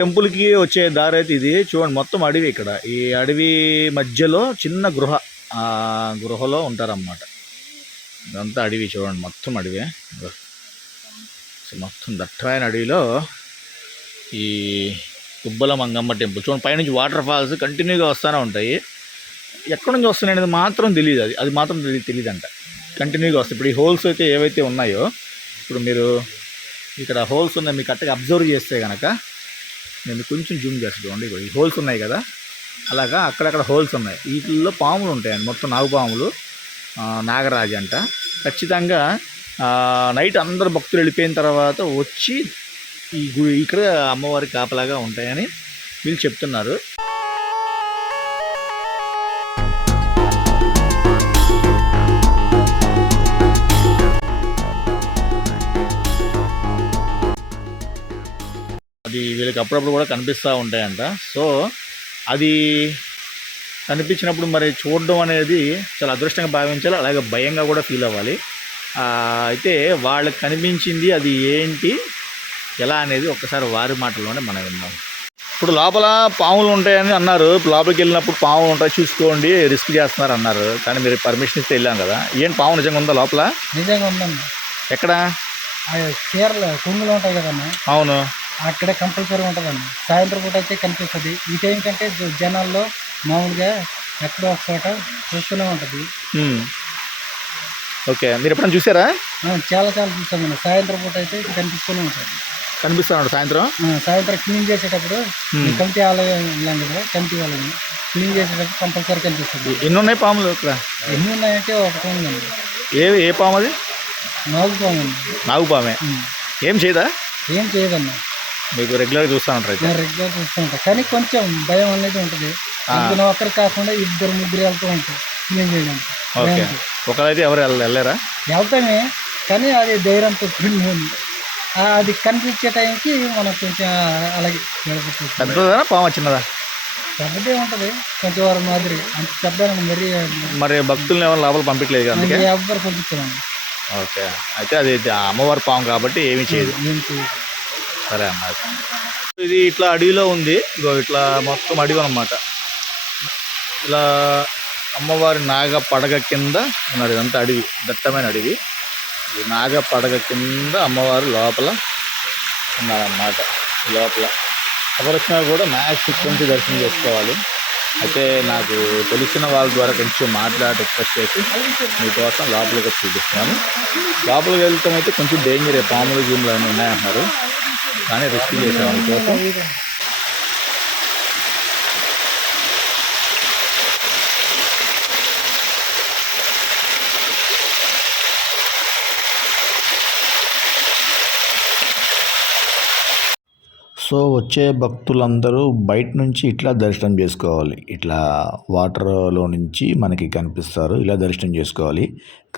టెంపుల్కి వచ్చే దారి అయితే ఇది. చూడండి మొత్తం అడవి ఇక్కడ. ఈ అడవి మధ్యలో చిన్న గృహ. ఆ గృహలో ఉంటారన్నమాట. ఇదంతా అడవి చూడండి మొత్తం అడవి. మొత్తం దట్టమైన అడవిలో ఈ కుబ్బల మంగమ్మ టెంపుల్. చూడండి పైనుంచి వాటర్ ఫాల్స్ కంటిన్యూగా వస్తూనే ఉంటాయి. ఎక్కడి నుంచి వస్తున్నాయి అనేది మాత్రం తెలియదు అది. అది మాత్రం తెలియదు తెలియదంట కంటిన్యూగా వస్తాయి. ఇప్పుడు ఈ హోల్స్ అయితే ఏవైతే ఉన్నాయో ఇప్పుడు మీరు ఇక్కడ హోల్స్ ఉన్నాయి మీకు కరెక్ట్గా అబ్జర్వ్ చేస్తే కనుక నేను కొంచెం జూమ్ చేస్తాను చూడండి ఈ హోల్స్ ఉన్నాయి కదా? అలాగా అక్కడక్కడ హోల్స్ ఉన్నాయి. వీటిల్లో పాములు ఉంటాయండి మొత్తం నాగుపాములు పాములు. నాగరాజు అంట. ఖచ్చితంగా నైట్ అందరు భక్తులు వెళ్ళిపోయిన తర్వాత వచ్చి ఈ గుడి ఇక్కడ అమ్మవారి కాపలాగా ఉంటాయని వీళ్ళు చెప్తున్నారు. వీళ్ళకి అప్పుడప్పుడు కూడా కనిపిస్తూ ఉంటాయంట. సో అది కనిపించినప్పుడు మరి చూడడం అనేది చాలా అదృష్టంగా భావించాలి అలాగే భయంగా కూడా ఫీల్ అవ్వాలి. ఆ, అయితే వాళ్ళకి కనిపించింది అది ఏంటి ఎలా అనేది ఒక్కసారి వారి మాటల్లోనే మనం విన్నాం ఇప్పుడు లోపల పాములు ఉంటాయని అన్నారు. లోపలికి వెళ్ళినప్పుడు పాములు ఉంటాయి చూసుకోండి రిస్క్ చేస్తున్నారు అన్నారు. కానీ మీరు పర్మిషన్ ఇస్తే వెళ్ళాం కదా. ఏం పాము నిజంగా ఉందా లోపల? నిజంగా ఉందన్న ఎక్కడ? చీరలు కుంగులు ఉంటాయి కదన్న. అవును. అక్కడే కంపల్సరీ ఉంటుందన్న సాయంత్రం పూట అయితే కనిపిస్తుంది. ఈ టైం కంటే జనాల్లో మామూలుగా ఎక్కడో ఒక చోట చూస్తూనే ఉంటుంది. ఓకే. మీరు ఎప్పుడైనా చూసారా? చాలా చాలా చూస్తామన్న సాయంత్రం పూట అయితే కనిపిస్తూనే ఉంటుంది. కనిపిస్తున్నాడు సాయంత్రం? సాయంత్రం క్లీన్ చేసేటప్పుడు కమిటీ ఆలయం వెళ్ళాం కదా కమిటీ వాళ్ళని క్లీన్ చేసేటప్పుడు కంపల్సరీ కనిపిస్తుంది. ఎన్ని ఉన్నాయి పాములు ఇక్కడ? ఎన్ని ఉన్నాయంటే ఒకటి ఉందండి ఏ ఏ పాము అది? నాలుగు బాగుంది నాగుపామే ఏం చేయదా? ఏం చేయదన్న మీకు రెగ్యులర్గా చూస్తూ ఉంటారు అయితే. రెగ్యులర్ చూస్తూ ఉంటాను కానీ కొంచెం భయం అనేది ఉంటుంది. అందులో ఒక్కరు కాకుండా ఇద్దరు ముగ్గురు వెళ్తూ ఉంటాం క్లీన్ చేయడానికి ఓకే. ఒకరైతే ఎవరు వెళ్ళ- వెళ్ళారా వెళ్తామే కానీ అది ధైర్యంతో కూడి ఉంది అది కనిపించే టైంకి మనం కొంచెం అలాగే పెద్దదా పాము చిన్నదా? పెద్దదే ఉంటుంది. కొంచెం వారం మాదిరి. అంత పెద్ద మరీ మరి భక్తుల్ని ఎవరు లోపల పంపించలేదు కదా అందుకే? ఎవ్వరు పంపించామండి ఓకే. అయితే అది అమ్మవారి పాము కాబట్టి ఏమీ చేయదు. ఏం చేయదు. సరే అన్నారు ఇది ఇట్లా అడవిలో ఉంది. ఇగో ఇట్లా మొత్తం అడవి అనమాట ఇలా అమ్మవారి నాగ పడగ కింద ఉన్నారు ఇదంతా అడవి. దట్టమైన అడవి. ఈ నాగ పడగ కింద అమ్మవారు లోపల ఉన్నారన్నమాట. లోపల. ఎవరు కూడా మ్యాక్స్ నుంచి దర్శనం చేసుకోవాలి. అయితే నాకు తెలిసిన వాళ్ళ ద్వారా కొంచెం మాట్లాడి రిక్వెస్ట్ చేసి మీకోసం లోపలికి వచ్చి చూపిస్తున్నాను లోపలికి వెళ్తాం అయితే కొంచెం డేంజర్ పాములు గీములు అన్నీ ఉన్నాయంటున్నారు. కానీ రిస్క్ చేసాం అందుకోసం సో వచ్చే భక్తులందరూ బయట నుంచి ఇట్లా దర్శనం చేసుకోవాలి. ఇట్లా వాటర్లో నుంచి మనకి కనిపిస్తారు ఇలా దర్శనం చేసుకోవాలి.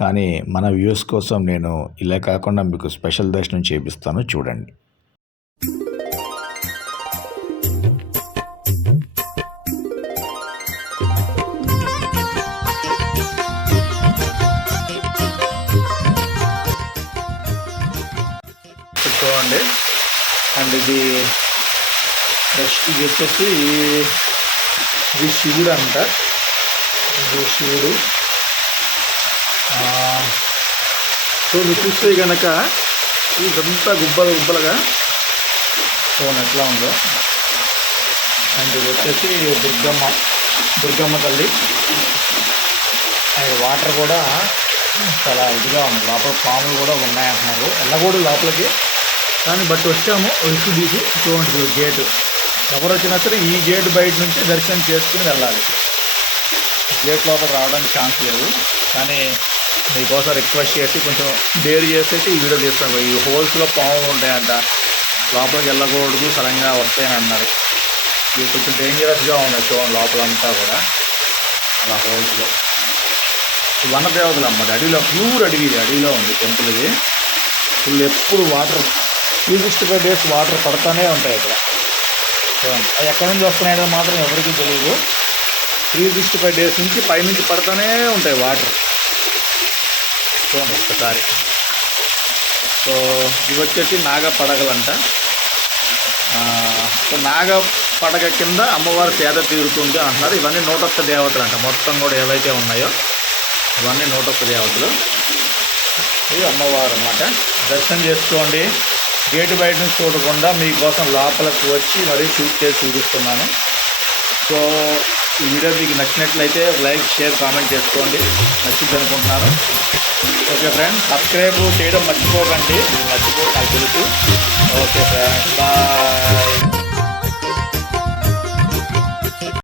కానీ మన వ్యూస్ కోసం నేను ఇలా కాకుండా మీకు స్పెషల్ దర్శనం చేపిస్తాను చూడండి. అండి. అండ్ ఇది నెక్స్ట్ ఇది వచ్చేసి ఇది శివుడు అంట. ఇది శివుడు. సో మీరు చూస్తే కనుక ఇదంతా గుబ్బలు గుబ్బలుగా ఫోన్ ఎట్లా ఉందో. అండ్ ఇది వచ్చేసి దుర్గమ్మ దుర్గమ్మ తల్లి. అండ్ వాటర్ కూడా చాలా ఇదిగా ఉంది. లోపల పాములు కూడా ఉన్నాయంటున్నారు. వెళ్ళకూడదు లోపలికి. కానీ బట్ వచ్చాము వచ్చి తీసి చూడండి గేటు ఎవరు వచ్చినా సరే ఈ గేట్ బయట నుంచి దర్శనం చేసుకుని వెళ్ళాలి. గేట్ లోపల రావడానికి ఛాన్స్ లేదు. కానీ మీకోసం రిక్వెస్ట్ చేసి కొంచెం డేర్ చేసి ఈ వీడియో తీస్తాను ఈ హోల్స్లో పాములు ఉంటాయంట. లోపలికి వెళ్ళకూడదు సడన్గా వస్తాయని అన్నారు. ఇది కొంచెం డేంజరస్గా ఉన్నాయి చూడండి లోపలంతా కూడా. అలా హోల్స్లో వన దేవతలు అన్నమాట అడవిలో ప్యూర్ అడవి అడవిలో ఉంది టెంపుల్ ఇది. ఫుల్ ఎప్పుడు water three sixty five days water పడుతూనే ఉంటాయి ఇక్కడ. చూడండి. అవి ఎక్కడి నుంచి వస్తున్నాయో మాత్రం ఎవరికీ తెలియదు త్రీ సిక్స్టీ ఫైవ్ డేస్ నుంచి పైనుంచి పడుతూనే ఉంటాయి వాటర్ చూడండి ఒక్కసారి సో ఇవి వచ్చేసి నాగ పడగలంట. సో నాగ పడగ కింద అమ్మవారి సేద తీరుతుంది అంటున్నారు. ఇవన్నీ నూటొక్క దేవతలు అంట మొత్తం కూడా ఏవైతే ఉన్నాయో ఇవన్నీ నూటొక్క దేవతలు. ఇది అమ్మవారు అన్నమాట. దర్శనం చేసుకోండి. గేటు బయట నుంచి చూడకుండా మీకోసం లోపలికి వచ్చి మరీ షూట్ చేసి చూపిస్తున్నాను. సో ఈ వీడియో మీకు నచ్చినట్లయితే లైక్ షేర్ కామెంట్ చేసుకోండి. నచ్చింది అనుకుంటున్నాను. ఓకే ఫ్రెండ్స్ సబ్స్క్రైబ్ చేయడం మర్చిపోకండి. మర్చిపో నాకు తెలుసు. Okay friends bye.